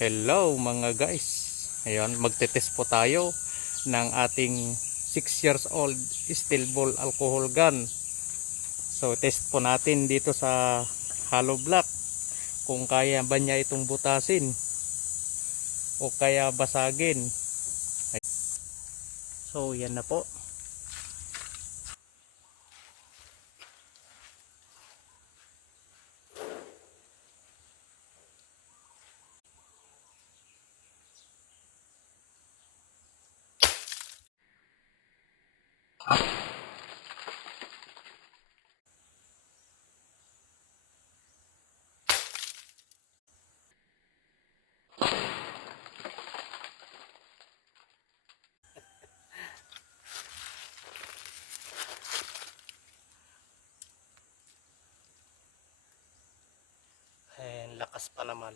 Hello mga guys. Ayun, magte-test po tayo ng ating 6 years old steel ball alcohol gun. So test po natin dito sa hollow block kung kaya ba niya itong butasin o kaya basagin. So yan na po. Lakas pa naman.